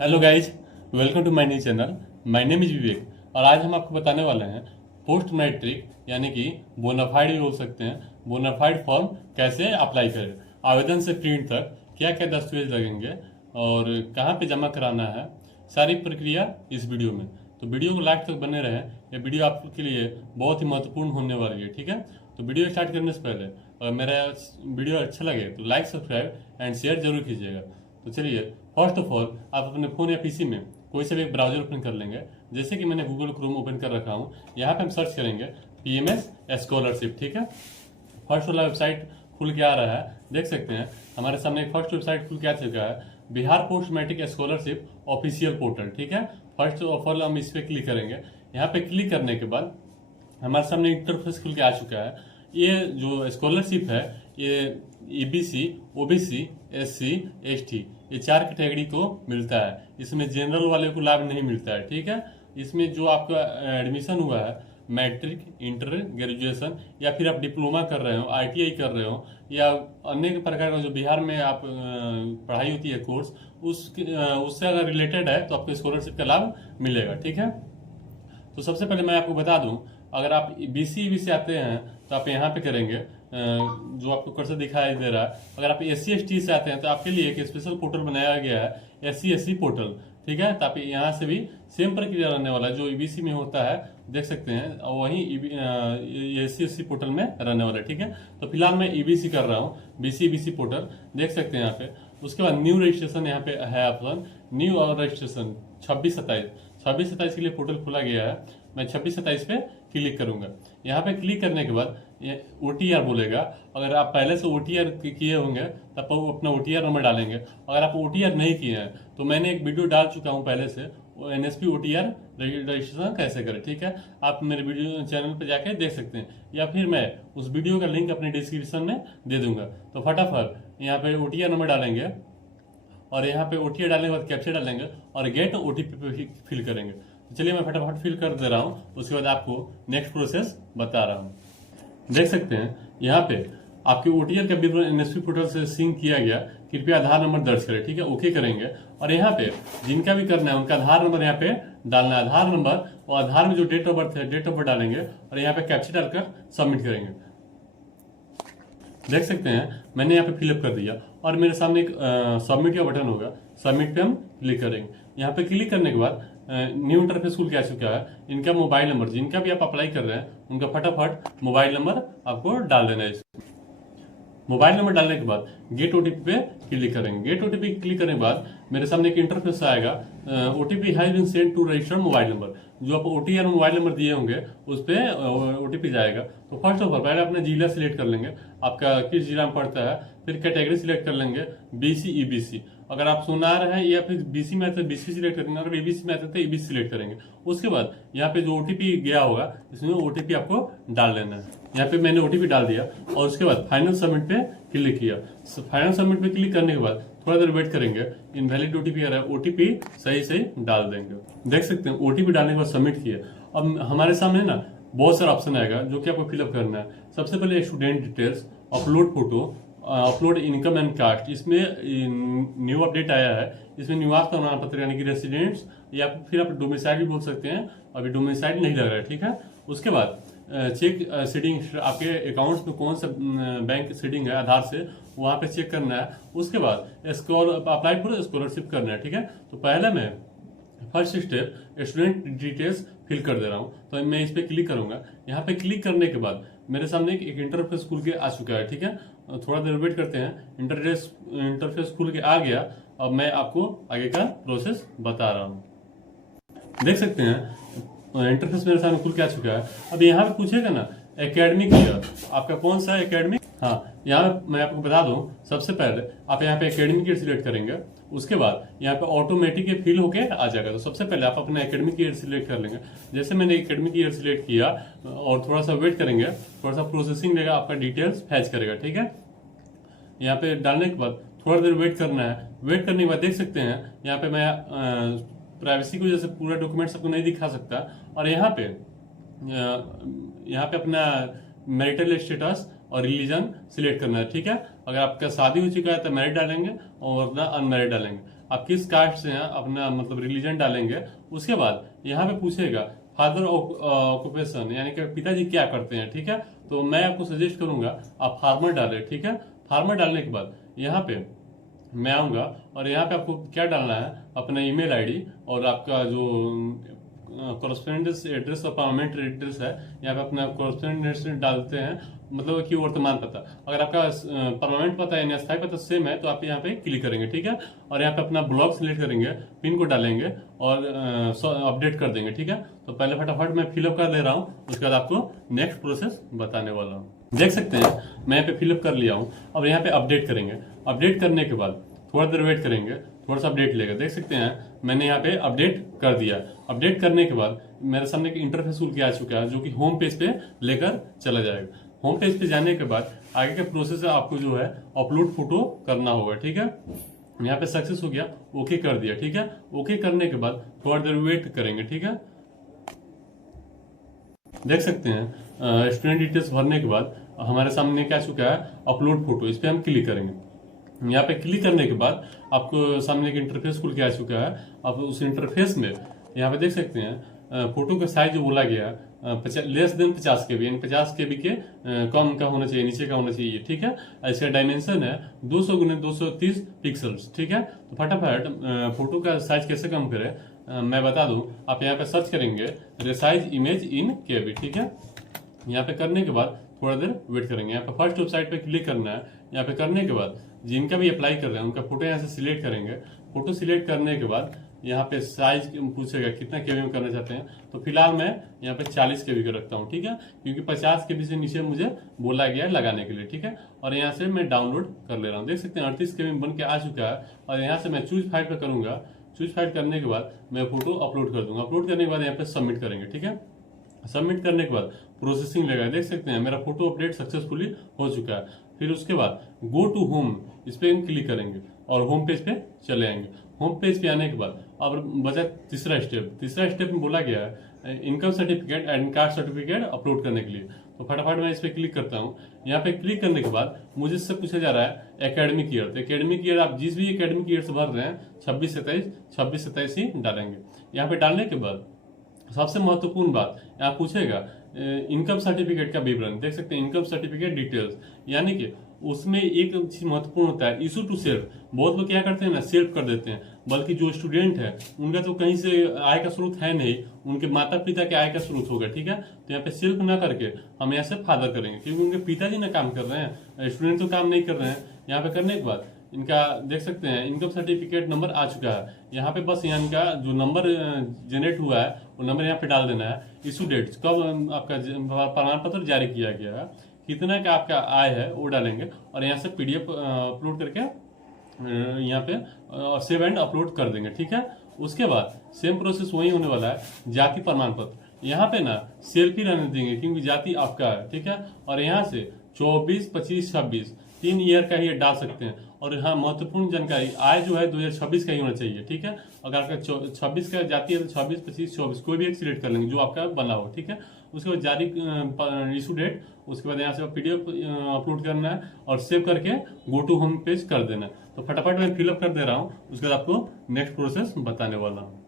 Hello guys, welcome to my new channel. My name is Vivek और आज हम आपको बताने वाले हैं पोस्ट मैट्रिक यानी कि बोनाफाइड भी बोल सकते हैं, बोनाफाइड फॉर्म कैसे अप्लाई करें। आवेदन से प्रिंट तक क्या क्या दस्तावेज लगेंगे और कहाँ पे जमा कराना है, सारी प्रक्रिया इस वीडियो में। तो वीडियो को लास्ट तक बने रहें, ये वीडियो आपके लिए बहुत ही महत्वपूर्ण होने वाली है। ठीक है, तो वीडियो स्टार्ट करने से पहले अगर मेरा वीडियो अच्छा लगे तो लाइक, सब्सक्राइब एंड शेयर जरूर कीजिएगा। तो चलिए, फर्स्ट ऑफ ऑल आप अपने फ़ोन या पीसी में कोई सा भी एक ब्राउजर ओपन कर लेंगे। जैसे कि मैंने गूगल क्रोम ओपन कर रखा हूँ। यहाँ पे हम सर्च करेंगे पीएमएस स्कॉलरशिप। ठीक है, फर्स्ट वाला वेबसाइट खुल के आ रहा है, देख सकते हैं हमारे सामने एक फर्स्ट वेबसाइट खुल के आ चुका है, Bihar post matric scholarship official portal. ठीक है, फर्स्ट ऑफ ऑल हम इस पर क्लिक करेंगे। यहाँ पे क्लिक करने के बाद हमारे सामने इंटरफेस खुल के आ चुका है। ये जो स्कॉलरशिप है ये ईबीसी, ओबीसी, एससी, एसटी ये चार कैटेगरी को मिलता है। इसमें जनरल वाले को लाभ नहीं मिलता है। ठीक है, इसमें जो आपका एडमिशन हुआ है मैट्रिक, इंटर, ग्रेजुएशन या फिर आप डिप्लोमा कर रहे हो, आईटीआई कर रहे हो या अन्य प्रकार का जो बिहार में आप पढ़ाई होती है कोर्स, उससे अगर रिलेटेड है तो आपको स्कॉलरशिप का लाभ मिलेगा। ठीक है, तो सबसे पहले मैं आपको बता दूं, अगर आप बीसी से आते हैं तो आप यहाँ पे करेंगे जो आपको कर्सर दिखाई दे रहा है। अगर आप एस सी से आते हैं तो आपके लिए एक स्पेशल पोर्टल बनाया गया है, एस सी पोर्टल। ठीक है, तो आप यहाँ से भी सेम प्रक्रिया रहने वाला है जो ईबीसी में होता है, देख सकते हैं, और वहीं एस सी पोर्टल में रहने वाला है। ठीक है, तो फिलहाल मैं ईबीसी कर रहा हूँ, बीसी पोर्टल देख सकते हैं यहाँ पे। उसके बाद न्यू रजिस्ट्रेशन यहाँ पे है ऑप्शन, न्यू और रजिस्ट्रेशन 26-27 के लिए पोर्टल खोला गया है। मैं 26-27 पे क्लिक करूंगा। यहाँ पे क्लिक करने के बाद OTR बोलेगा। अगर आप पहले से OTR किए होंगे तब आप अपना OTR नंबर डालेंगे। अगर आप OTR नहीं किए हैं तो मैंने एक वीडियो डाल चुका हूँ पहले से, NSP OTR रजिस्ट्रेशन कैसे करें। ठीक है, आप मेरे वीडियो चैनल पर जाके देख सकते हैं या फिर मैं उस वीडियो का लिंक अपने डिस्क्रिप्शन में दे दूंगा। तो फटाफट यहाँ पे OTR नंबर डालेंगे और यहाँ पे OTR डालने के बाद कैप्चा डालेंगे और गेट OTP पे फिल करेंगे। तो चलिए मैं फटाफट फिल कर दे रहा हूँ, उसके बाद आपको नेक्स्ट प्रोसेस बता रहा हूँ। देख सकते हैं यहाँ पे आपके OTR का विवरण एनएसपी पोर्टल से सिंक किया गया, कृपया आधार नंबर दर्ज करें। ठीक है, ओके करेंगे और यहाँ पे जिनका भी करना है उनका आधार नंबर यहाँ पे डालना है, आधार नंबर और आधार में जो डेट ऑफ बर्थ है डेट ऑफ बर्थ डालेंगे और यहाँ पे कैप्चा डालकर सबमिट करेंगे। देख सकते हैं मैंने यहाँ पे फिलअप कर दिया और मेरे सामने एक सबमिट का बटन होगा, सबमिट पे हम क्लिक करेंगे। यहाँ पे क्लिक करने के बाद न्यू इंटरफेस खुल के आ चुका है। इनका मोबाइल नंबर, जिनका भी आप अप्लाई कर रहे हैं उनका फटाफट मोबाइल नंबर आपको डाल देना है। मोबाइल नंबर डालने के बाद गेट ओटीपी पे क्लिक करेंगे। गेट ओटीपी क्लिक करने के बाद मेरे सामने एक इंटरफेस आएगा, OTP has been send to registered mobile number. जो आप OTR मोबाइल नंबर दिए होंगे उस पर OTP जाएगा। तो फर्स्ट ऑफ ऑल पहले अपना जिला सिलेक्ट कर लेंगे, आपका किस जिला में पड़ता है, फिर कैटेगरी सिलेक्ट कर लेंगे, BC EBC। अगर आप सुनार है या फिर BC में आते हैं BC सिलेक्ट करेंगे, अगर EBC में आते हैं तो EBC सिलेक्ट करेंगे। उसके बाद यहाँ पे जो OTP गया होगा इसमें OTP आपको डाल लेना है। यहाँ पे मैंने OTP डाल दिया और उसके बाद फाइनल सबमिट पे क्लिक किया। फाइनल सबमिट पे क्लिक करने के बाद थोड़ा देर वेट करेंगे, इनवैलिड OTP आ रहा है, OTP सही डाल देंगे। देख सकते हैं OTP डालने के बाद सबमिट किया। अब हमारे सामने ना बहुत सारा ऑप्शन आएगा जो कि आपको फिलअप करना है। सबसे पहले student details, upload photo, upload income and caste. इसमें न्यू अपडेट आया है, इसमें निवास का प्रमाण पत्र यानी कि रेसिडेंट्स या फिर आप डोमिसाइल भी बोल सकते हैं, अभी डोमिसाइल नहीं लग रहा है। ठीक है, उसके बाद चेक सीडिंग, आपके अकाउंट्स में कौन सा बैंक सीडिंग है आधार से, वहाँ पे चेक करना है। उसके बाद अप्लाई फॉर स्कॉलरशिप करना है। ठीक है, तो पहले मैं first step student details fill कर दे रहा हूँ, तो मैं इस पर क्लिक करूंगा। यहाँ पे क्लिक करने के बाद मेरे सामने एक इंटरफेस खुल के आ चुका है। ठीक है, थोड़ा देर वेट करते हैं, इंटरफेस खुल के आ गया। अब मैं आपको आगे का प्रोसेस बता रहा हूँ। देख सकते हैं इंटरफेस मेरे सामने खुल के आ चुका है। अब यहाँ पे पूछेगा ना एकेडमिक ईयर, आपका कौन सा एकेडमिक। हाँ, यहाँ मैं आपको बता दूं, सबसे पहले आप यहाँ पे एकेडमिक ईयर सिलेक्ट करेंगे। उसके बाद यहाँ पे ऑटोमेटिक फिल होके आ जाएगा। तो सबसे पहले आप अपना एकेडमिक ईयर सिलेक्ट कर लेंगे। जैसे मैंने एकेडमिक ईयर सिलेक्ट किया और थोड़ा सा वेट करेंगे, थोड़ा सा प्रोसेसिंग लेगा, आपका डिटेल्स फैच करेगा। ठीक है, यहाँ पे डालने के बाद थोड़ा देर वेट करना है। वेट करने के बाद देख सकते हैं यहाँ पे मैं प्राइवेसी की वजह से पूरा डॉक्यूमेंट्स आपको नहीं दिखा सकता। और यहाँ पे अपना मैरिटल स्टेटस और रिलीजन सिलेक्ट करना है। ठीक है, अगर आपका शादी हो चुका है तो मैरिड डालेंगे और ना अनमैरिड डालेंगे। आप किस कास्ट से हैं, अपना मतलब रिलीजन डालेंगे। उसके बाद यहाँ पे पूछेगा फादर ऑक्यूपेशन, यानी कि पिताजी क्या करते हैं, ठीक है। तो मैं आपको सजेस्ट करूंगा आप फार्मर डालें, ठीक है। फार्मर डालने के बाद यहाँ पे मैं आऊँगा और यहाँ पे आपको क्या डालना है, अपना ईमेल आईडी और आपका जो कॉरेस्पोंडेंस एड्रेस और परमानेंट एड्रेस है, यहाँ पे अपना कॉरेस्पोंडेंस डालते हैं, मतलब कि वर्तमान पता। अगर आपका परमानेंट पता यानी अस्थायी पता सेम है तो आप यहाँ पे क्लिक करेंगे, ठीक है। और यहाँ पे अपना ब्लॉक सिलेक्ट करेंगे, पिन को डालेंगे और अपडेट कर देंगे, ठीक है। तो पहले फटाफट मैं फिलअप कर दे रहा हूँ, उसके बाद आपको नेक्स्ट प्रोसेस बताने वाला हूँ। देख सकते हैं मैं यहाँ पे फिलअप कर लिया हूँ। अब यहाँ पे अपडेट करेंगे। अपडेट करने के बाद थोड़ा देर वेट करेंगे, थोड़ा सा अपडेट लेगा। देख सकते हैं मैंने यहाँ पे अपडेट कर दिया। अपडेट करने के बाद मेरे सामने एक इंटरफेस खुल के आ चुका है, जो कि होम पेज पे लेकर चला जाएगा। होम पेज पे जाने के बाद आगे का प्रोसेस है, आपको जो है अपलोड फोटो करना होगा, ठीक है। यहाँ पे सक्सेस हो गया, ओके कर दिया, ठीक है। ओके करने के बाद थोड़ा देर वेट करेंगे, ठीक है। देख सकते हैं स्टूडेंट डिटेल्स भरने के बाद हमारे सामने क्या चुका है, अपलोड फोटो। इस पे हम क्लिक करेंगे। यहाँ पे क्लिक करने के बाद आपको सामने एक इंटरफेस खुल के आ चुका है। अब उस इंटरफेस में यहाँ पे देख सकते हैं फोटो का साइज जो बोला गया लेस देन 50 के बी, यानी 50 के बी के कम का होना चाहिए, नीचे का होना चाहिए, ठीक है। इसका डायमेंशन है 200 गुने 230 पिक्सल्स, ठीक है। तो फटाफट फोटो का साइज कैसे कम करें मैं बता दूं। आप यहाँ पे सर्च करेंगे रेसाइज इमेज इन केबी, ठीक है। यहाँ पे करने के बाद थोड़ा देर वेट करेंगे। यहाँ पे फर्स्ट वेबसाइट पे क्लिक करना है। यहाँ पे करने के बाद जिनका भी अप्लाई कर रहे हैं उनका फोटो यहाँ से सिलेक्ट करेंगे। फोटो सिलेक्ट करने के बाद यहाँ पे साइज पूछेगा कितना केबी में करना चाहते हैं। तो फिलहाल मैं यहाँ पे 40 केबी का रखता हूँ, ठीक है, क्योंकि 50 केबी से नीचे मुझे बोला गया है लगाने के लिए, ठीक है। और यहाँ से मैं डाउनलोड कर ले रहा हूँ। देख सकते हैं 38 केबी बन के आ चुका है। और यहाँ से मैं चूज फाइल पे करूंगा। चूज फाइल करने के बाद मैं फोटो अपलोड कर दूंगा। अपलोड करने के बाद यहाँ पे सबमिट करेंगे, ठीक है। सबमिट करने के बाद प्रोसेसिंग लेगा। देख सकते हैं मेरा फोटो अपडेट सक्सेसफुली हो चुका है। फिर उसके बाद गो टू होम, इस पे हम क्लिक करेंगे और होम पेज पे चले आएंगे। होम पेज पे आने के बाद अब बचा तीसरा स्टेप। तीसरा स्टेप में बोला गया है income certificate, admit card certificate upload करने के लिए। तो फटाफट मैं इस पे क्लिक करता हूँ। यहाँ पे क्लिक करने के बाद मुझे इससे पूछा जा रहा है एकेडमिक ईयर। तो एकेडमिक ईयर आप जिस भी एकेडमिक ईयर से भर रहे हैं 26-27 ही डालेंगे। यहाँ पे डालने के बाद सबसे महत्वपूर्ण बात यहाँ पूछेगा इनकम सर्टिफिकेट का विवरण। देख सकते हैं इनकम सर्टिफिकेट डिटेल्स, यानी कि उसमें एक चीज महत्वपूर्ण होता है इशू टू सेल्फ। बहुत लोग क्या करते हैं ना, सेल्फ कर देते हैं, बल्कि जो स्टूडेंट है उनका तो कहीं से आय का स्रोत है नहीं, उनके माता पिता के आय का स्रोत होगा, ठीक है। तो यहाँ पे सेल्फ ना करके हम यहाँ से फादर करेंगे, क्योंकि उनके पिताजी ना काम कर रहे हैं, स्टूडेंट तो काम नहीं कर रहे हैं। यहाँ पे करने के बाद इनका देख सकते हैं इनकम सर्टिफिकेट नंबर आ चुका है। यहाँ पे बस यहाँ इनका जो नंबर जनरेट हुआ है वो नंबर यहाँ पे डाल देना है। इशू डेट कब आपका प्रमाण पत्र जारी किया गया है, कितना का आपका आय है वो डालेंगे और यहाँ से पीडीएफ अपलोड करके यहाँ पे सेव एंड अपलोड कर देंगे, ठीक है। उसके बाद सेम प्रोसेस वही होने वाला है। जाति प्रमाण पत्र यहाँ पे ना सेल्फी रहने देंगे, क्योंकि जाति आपका है, ठीक है। और यहाँ से 24, 25, 26 3 ईयर का ही डाल सकते हैं। और हाँ महत्वपूर्ण जानकारी, आय जो है 2026 का ही होना चाहिए, ठीक है। अगर आपका 26 का जाती है तो 26, 25, 24 कोई भी एक सिलेक्ट कर लेंगे जो आपका बना हो, ठीक है। उसके बाद जारी इशू डेट, उसके बाद यहाँ से पीडीएफ अपलोड करना है और सेव करके गो टू होम पेज कर देना है। तो फटाफट मैं फिलअप कर दे रहा हूँ, उसके बाद आपको नेक्स्ट प्रोसेस बताने वाला हूँ।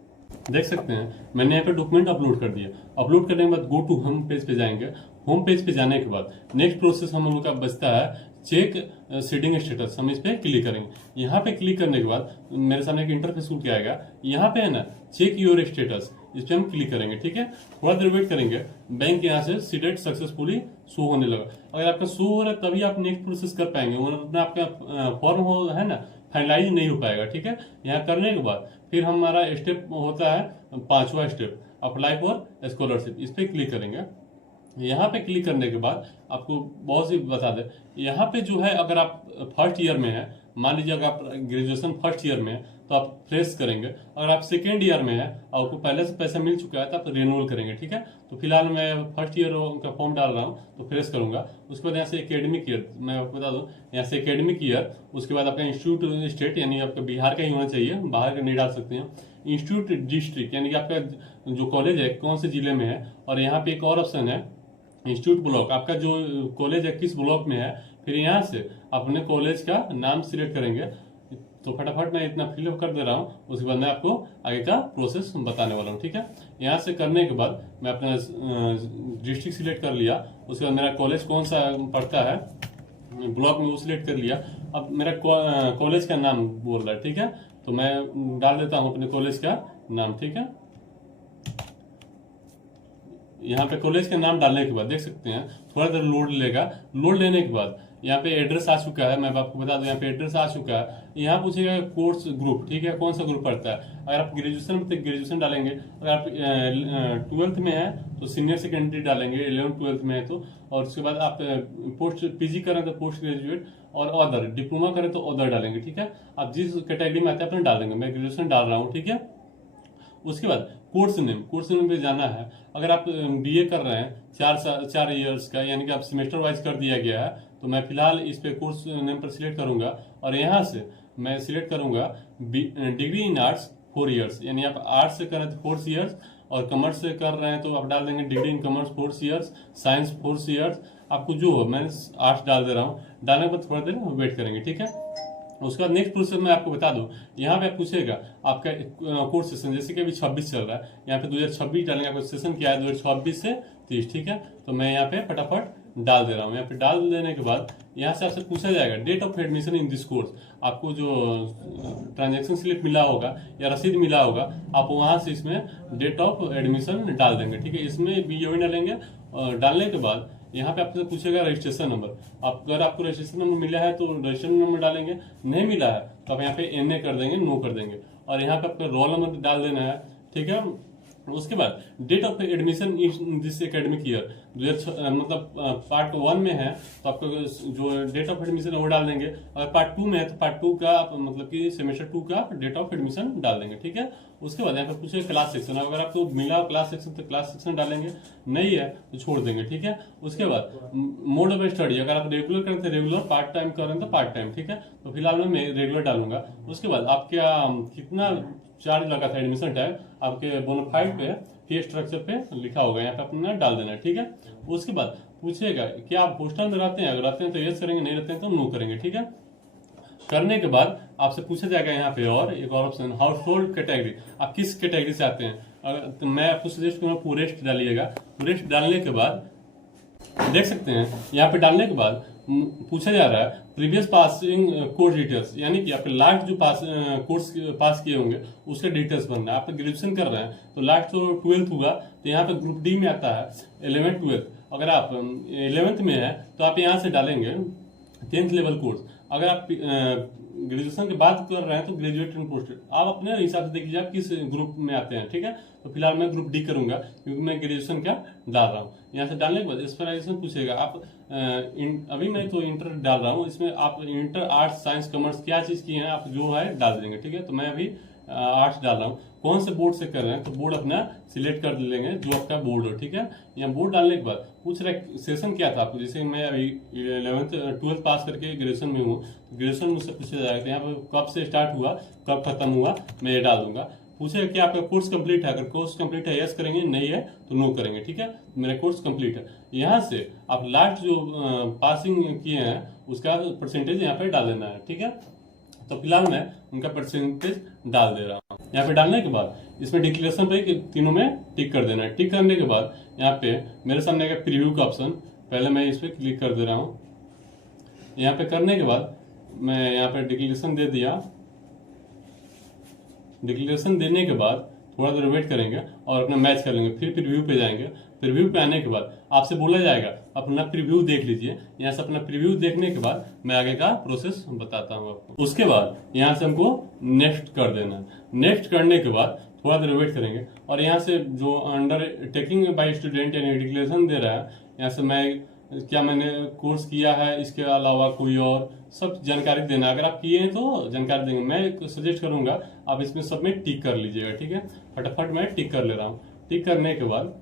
देख सकते हैं मैंने यहाँ पे डॉक्यूमेंट अपलोड कर दिया। अपलोड करने के बाद गो टू होम पेज पे जाएंगे। होम पेज पे जाने के बाद नेक्स्ट प्रोसेस हम लोगों का बचता है चेक सीडिंग स्टेटस। हम इस पे क्लिक करेंगे। यहाँ पे क्लिक करने के बाद मेरे सामने एक इंटरफेस खुल के आएगा। यहाँ पे है ना चेक योर स्टेटस, इस पे हम क्लिक करेंगे, ठीक है। थोड़ा देर वेट करेंगे। बैंक यहाँ से सीडेड सक्सेसफुली शो होने लगा। अगर आपका शो हो रहा है तभी आप नेक्स्ट प्रोसेस कर पाएंगे, वरना आपका फॉर्म हो है ना फाइनलाइज नहीं हो पाएगा, ठीक है। यहाँ करने के बाद फिर हमारा स्टेप होता है 5वां स्टेप, अप्लाई फॉर स्कॉलरशिप। इस पे क्लिक करेंगे। यहाँ पे क्लिक करने के बाद आपको बहुत सी बता दें, यहाँ पे जो है अगर आप फर्स्ट ईयर में है, मान लीजिए अगर आप ग्रेजुएशन फर्स्ट ईयर में है तो आप फ्रेश करेंगे। अगर आप सेकेंड ईयर में है और आपको पहले से पैसा मिल चुका है तो आप रिन्यूअल करेंगे, ठीक है। तो फिलहाल मैं फर्स्ट ईयर का फॉर्म डाल रहा हूँ तो फ्रेश करूंगा। उसके बाद यहाँ से एकेडमिक ईयर मैं आपको बता दूं, यहाँ से एकेडमिक ईयर, उसके बाद आपका इंस्टीट्यूट स्टेट यानी आपका बिहार का ही होना चाहिए, बाहर का नहीं डाल सकते हैं। इंस्टीट्यूट डिस्ट्रिक्ट यानी कि आपका जो कॉलेज है कौन से जिले में है। और यहाँ पे एक और ऑप्शन है इंस्टीट्यूट ब्लॉक, आपका जो कॉलेज है किस ब्लॉक में है। फिर यहाँ से अपने कॉलेज का नाम सिलेक्ट करेंगे। तो फटाफट मैं इतना फिलअप कर दे रहा हूँ, उसके बाद मैं आपको आगे का प्रोसेस बताने वाला हूँ। ठीक है, यहाँ से करने के बाद मैं अपना डिस्ट्रिक्ट सिलेक्ट कर लिया, उसके बाद मेरा कॉलेज कौन सा पड़ता है ब्लॉक में वो सिलेक्ट कर लिया। अब मेरा कॉलेज का नाम बोल रहा है, ठीक है, तो मैं डाल देता हूँ अपने कॉलेज का नाम। ठीक है, यहाँ पे कॉलेज का नाम डालने के बाद देख सकते हैं थोड़ा देर लोड लेगा। लोड लेने के बाद यहाँ पे एड्रेस आ चुका है, मैं आपको बता दूं यहाँ पे एड्रेस आ चुका है। यहाँ पूछेगा कोर्स ग्रुप, ठीक है, कौन सा ग्रुप पढ़ता है। अगर आप ग्रेजुएशन में तो ग्रेजुएशन डालेंगे, अगर आप 12th में है तो सीनियर सेकेंडरी डालेंगे, 11th 12th में है तो। और उसके बाद आप पोस्ट पीजी करें तो पोस्ट ग्रेजुएट, और अदर डिप्लोमा करें तो अदर डालेंगे। ठीक है, आप जिस कैटेगरी में आते हैं अपने डाल देंगे। मैं ग्रेजुएशन डाल रहा हूँ। ठीक है, उसके बाद कोर्स नेम पे जाना है। अगर आप बीए कर रहे हैं 4 ईयर्स का, यानी कि आप सेमेस्टर वाइज कर दिया गया है, तो मैं फिलहाल इस पे कोर्स नेम पर सिलेक्ट करूंगा और यहाँ से मैं सिलेक्ट करूंगा डिग्री इन आर्ट्स 4 ईयर्स, यानी आप आर्ट्स से कर रहे हैं तो 4 ईयर्स, और कॉमर्स से कर रहे हैं तो आप डाल देंगे degree in commerce 4 years, science 4 years. आपको जो हो, मैं आर्ट्स डाल दे रहा हूँ। डालने के बाद थोड़ा देर वेट करेंगे। ठीक है, उसके बाद नेक्स्ट प्रोसेस मैं आपको बता दूं, यहाँ पे पूछेगा आपका कोर्स सेशन, जैसे कि अभी 26 चल रहा है, यहाँ पे 2026 डालेंगे। आपका सेशन क्या है 2026 से 30। ठीक है, तो मैं यहाँ पे फटाफट डाल दे रहा हूँ। यहाँ पे डाल देने के बाद यहाँ से आपसे पूछा जाएगा date of admission in this course. आपको जो ट्रांजेक्शन स्लिप मिला होगा या रसीद मिला होगा, आप वहाँ से इसमें डेट ऑफ एडमिशन डाल देंगे। ठीक है, इसमें भी यही डालेंगे। और डालने के बाद यहाँ पे आपसे पूछेगा रजिस्ट्रेशन नंबर। आप अगर आपको रजिस्ट्रेशन नंबर मिला है तो रजिस्ट्रेशन नंबर डालेंगे, नहीं मिला है तो आप यहाँ पे NA कर देंगे, नो कर देंगे, और यहाँ पे आपका रोल नंबर डाल देना है। ठीक है, उसके बाद date of admission in this academic year, मतलब पार्ट 1 में है तो आपको जो डेट ऑफ एडमिशन है वो डाल देंगे। अगर पार्ट 2 में है तो पार्ट 2 का मतलब कि सेमेस्टर 2 का डेट ऑफ एडमिशन डाल देंगे। ठीक है, उसके बाद यहाँ पे पूछेगा क्लास सेक्शन। अगर आपको मिला क्लास सेक्शन तो क्लास सेक्शन डालेंगे, नहीं है तो छोड़ देंगे। ठीक है, उसके बाद मोड ऑफ स्टडी, अगर आप रेगुलर करते हैं रेगुलर, पार्ट टाइम कर रहे हैं तो पार्ट टाइम। ठीक है, तो फिलहाल मैं रेगुलर डालूंगा। उसके बाद आपका कितना चार्ज लगा था एडमिशन टाइम, आपके बोनाफाइड पे फी स्ट्रक्चर पे लिखा होगा, यहाँ पे अपना डाल देना है। ठीक है, उसके बाद पूछेगा कि आप हॉस्टल में रहते हैं, अगर रहते हैं तो यस करेंगे, नहीं रहते हैं तो नो करेंगे। ठीक है, करने के बाद आपसे पूछा जाएगा यहाँ पे और एक और ऑप्शन, हाउस होल्ड कैटेगरी, आप किस कैटेगरी से आते हैं। अगर तो मैं आपको सजेस्ट करूँगा पूरेस्ट डालिएगा। पूरेस्ट डालने के बाद देख सकते हैं यहाँ पे डालने के बाद पूछा जा रहा है प्रीवियस पासिंग कोर्स डिटेल्स, यानी कि आपके लास्ट जो कोर्स पास किए होंगे उसके डिटेल्स बनना है। आप ग्रेजुएशन कर रहे हैं तो लास्ट तो 12th हुआ, तो यहाँ पे ग्रुप डी में आता है 11th 12th। अगर आप 11th में है तो आप यहाँ से डालेंगे 10th लेवल कोर्स। अगर आप ग्रेजुएशन के बाद कर रहे हैं तो ग्रेजुएट एंड पोस्टेड, आप अपने हिसाब से देख लीजिए आप किस ग्रुप में आते हैं। ठीक है, तो फिलहाल मैं ग्रुप डी करूंगा क्योंकि मैं ग्रेजुएशन का डाल रहा हूँ। यहाँ से डालने के बाद स्पेशलाइजेशन पूछेगा, आप अभी मैं तो इंटर डाल रहा हूँ, इसमें आप इंटर आर्ट्स साइंस कॉमर्स क्या चीज़ की हैं आप जो है डाल देंगे। ठीक है, तो मैं अभी आर्ट्स डाल रहा हूँ। कौन से बोर्ड से कर रहे हैं तो बोर्ड अपना सिलेक्ट कर लेंगे जो आपका बोर्ड हो। ठीक है, यहाँ बोर्ड डालने के बाद पूछ रहा है सेशन क्या था आपको, जैसे मैं अभी 11th 12th पास करके ग्रेजुएशन में हूँ, ग्रेजुएशन मुझसे पूछा जाएगा तो यहाँ पे कब से स्टार्ट हुआ कब खत्म हुआ मैं ये डाल दूंगा। पूछेगा कि आपका कोर्स कंप्लीट है, अगर कोर्स कंप्लीट है यस करेंगे, नहीं है तो नो करेंगे। ठीक है, मेरा कोर्स कंप्लीट है। यहाँ से आप लास्ट जो पासिंग किए हैं उसका परसेंटेज यहाँ पे डाल देना है। ठीक है, तो फिलहाल मैं उनका परसेंटेज डाल दे रहा हूँ। यहाँ पे डालने के बाद इसमें डिक्लेरेशन पे तीनों में टिक कर देना है। टिक करने के बाद यहाँ पे मेरे सामने आएगा प्रीव्यू का ऑप्शन, पहले मैं इस पर क्लिक कर दे रहा हूँ। यहाँ पे करने के बाद मैं यहाँ पे डिक्लेरेशन दे दिया। डिक्लेरेशन देने के बाद थोड़ा देर वेट करेंगे और अपना मैच कर लेंगे, फिर प्रीव्यू पे जाएंगे। प्रीव्यू पे आने के बाद आपसे बोला जाएगा अपना प्रीव्यू देख लीजिए। यहाँ से अपना प्रीव्यू देखने के बाद मैं आगे का प्रोसेस बताता हूँ आपको। उसके बाद यहाँ से हमको नेक्स्ट कर देना है। नेक्स्ट करने के बाद थोड़ा देर वेट करेंगे और यहाँ से जो अंडर टेकिंग बाय स्टूडेंट यानी डिक्लेरेशन दे रहा है, यहाँ से मैं क्या मैंने कोर्स किया है, इसके अलावा कोई और सब जानकारी देना। अगर आप किए हैं तो जानकारी देंगे। मैं सजेस्ट करूंगा आप इसमें सब में टिक कर लीजिएगा। ठीक है, फटाफट मैं टिक कर ले रहा हूँ। टिक करने के बाद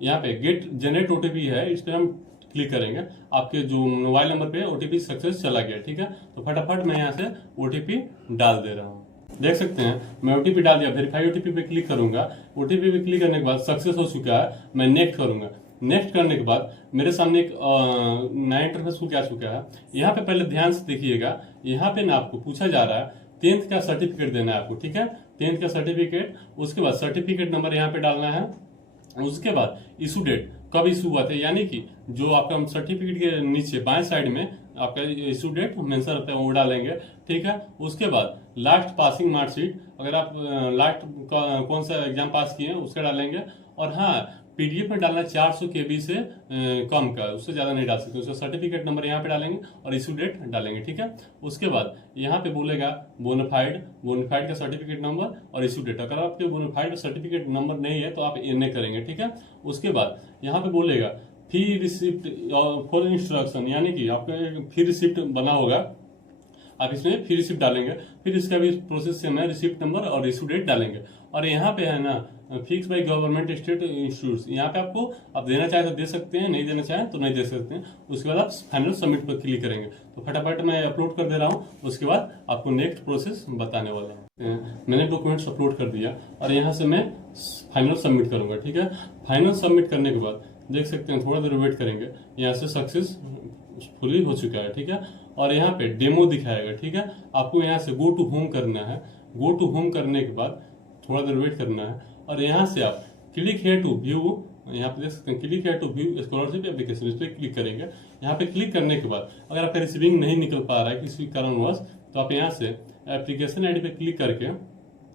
यहाँ पे गेट जनरेट OTP है, इस पर हम क्लिक करेंगे। आपके जो मोबाइल नंबर पे OTP सक्सेस चला गया। ठीक है, तो फटाफट मैं यहाँ से OTP डाल दे रहा हूँ। देख सकते हैं मैं OTP डाल दिया। वेरीफाई OTP पे क्लिक करूंगा। OTP पे क्लिक करने के बाद सक्सेस हो चुका है, मैं नेक्स्ट करूंगा। नेक्स्ट करने के बाद मेरे सामने एक नया इंटरफेस खुल के आ चुका है। यहाँ पे पहले ध्यान से देखिएगा, यहाँ पे ना आपको पूछा जा रहा है 10th का सर्टिफिकेट देना है आपको, ठीक है, 10th का सर्टिफिकेट। उसके बाद सर्टिफिकेट नंबर यहाँ पे डालना है। उसके बाद इशू डेट, कब इशू हुआ था, यानी कि जो आपका सर्टिफिकेट के नीचे बाएं साइड में आपका इशू डेट मेंशन रहता है वो डालेंगे, ठीक है। उसके बाद लास्ट पासिंग मार्कशीट, अगर आप लास्ट कौन सा एग्जाम पास किए हैं उसका डालेंगे। और हाँ, पीडीएफ में डालना 400 KB से कम का, उससे ज्यादा नहीं डाल सकते। उसका सर्टिफिकेट नंबर यहाँ पे डालेंगे और इशू डेट डालेंगे, ठीक है। उसके बाद यहाँ पे बोलेगा बोनाफाइड, बोनाफाइड का सर्टिफिकेट नंबर और इशू डेट। अगर आपके बोनाफाइड का सर्टिफिकेट नंबर नहीं है तो आप एनए करेंगे, ठीक है। उसके बाद यहाँ पे बोलेगा फी रिसिप्ट फॉर इंस्ट्रक्शन, यानी कि आपका फी रिसिप्ट बना होगा, आप इसमें फी रिसिप्ट डालेंगे। फिर इसका भी प्रोसेस सेम है, रिसिप्ट नंबर और इशू डेट डालेंगे। और यहाँ पे है ना fix by government state institute, यहाँ पे आपको आप देना चाहे तो दे सकते हैं, नहीं देना चाहे तो नहीं दे सकते हैं। उसके बाद आप फाइनल सबमिट पर क्लिक करेंगे। तो फटाफट मैं अपलोड कर दे रहा हूँ, उसके बाद आपको नेक्स्ट प्रोसेस बताने वाला हूँ। मैंने डॉक्यूमेंट्स अपलोड कर दिया और यहाँ से मैं फाइनल सबमिट करूंगा, ठीक है। फाइनल सबमिट करने के बाद देख सकते हैं, थोड़ा देर वेट करेंगे, यहाँ से सक्सेसफुली हो चुका है, ठीक है। और यहाँ पे डेमो दिखाएगा, ठीक है। आपको यहाँ से गो टू होम करना है। गो टू होम करने के बाद थोड़ा देर वेट करना है और यहाँ से आप क्लिक हेयर टू व्यू, यहाँ पे देख सकते हैं click here to view scholarship application, इस पर क्लिक करेंगे। यहाँ पे क्लिक करने के बाद अगर आपका रिसीविंग नहीं निकल पा रहा है किसी कारणवश, तो आप यहाँ से एप्लीकेशन आईडी पे क्लिक करके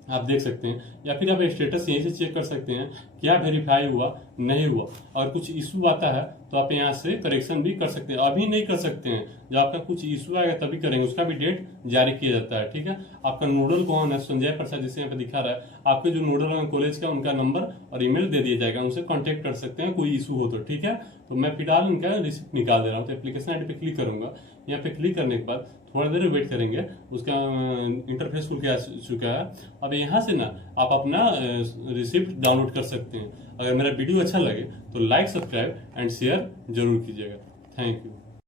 आप देख सकते हैं, या फिर आप स्टेटस यहीं से चेक कर सकते हैं क्या वेरीफाई हुआ नहीं हुआ। अगर कुछ इशू आता है तो आप यहाँ से करेक्शन भी कर सकते हैं। अभी नहीं कर सकते हैं, जब आपका कुछ इशू आएगा तभी करेंगे, उसका भी डेट जारी किया जाता है, ठीक है। आपका नोडल कौन है, संजय प्रसाद जैसे यहाँ पे दिखा रहा है, आपके जो नोडल है कॉलेज का, उनका नंबर और ईमेल दे दिया जाएगा, उनसे कॉन्टेक्ट कर सकते हैं कोई इशू हो तो, ठीक है। तो मैं फिलहाल उनका रिसिप्ट निकाल दे रहा हूँ। तो एप्लीकेशन आईडी पे क्लिक करूंगा। यहाँ पे क्लिक करने के बाद थोड़ा देर वेट करेंगे, उसका इंटरफेस खुल के आ चुका है। अब यहाँ से ना आप अपना रिसिप्ट डाउनलोड कर सकते हैं। अगर मेरा वीडियो अच्छा लगे तो लाइक, सब्सक्राइब एंड शेयर जरूर कीजिएगा। Thank you.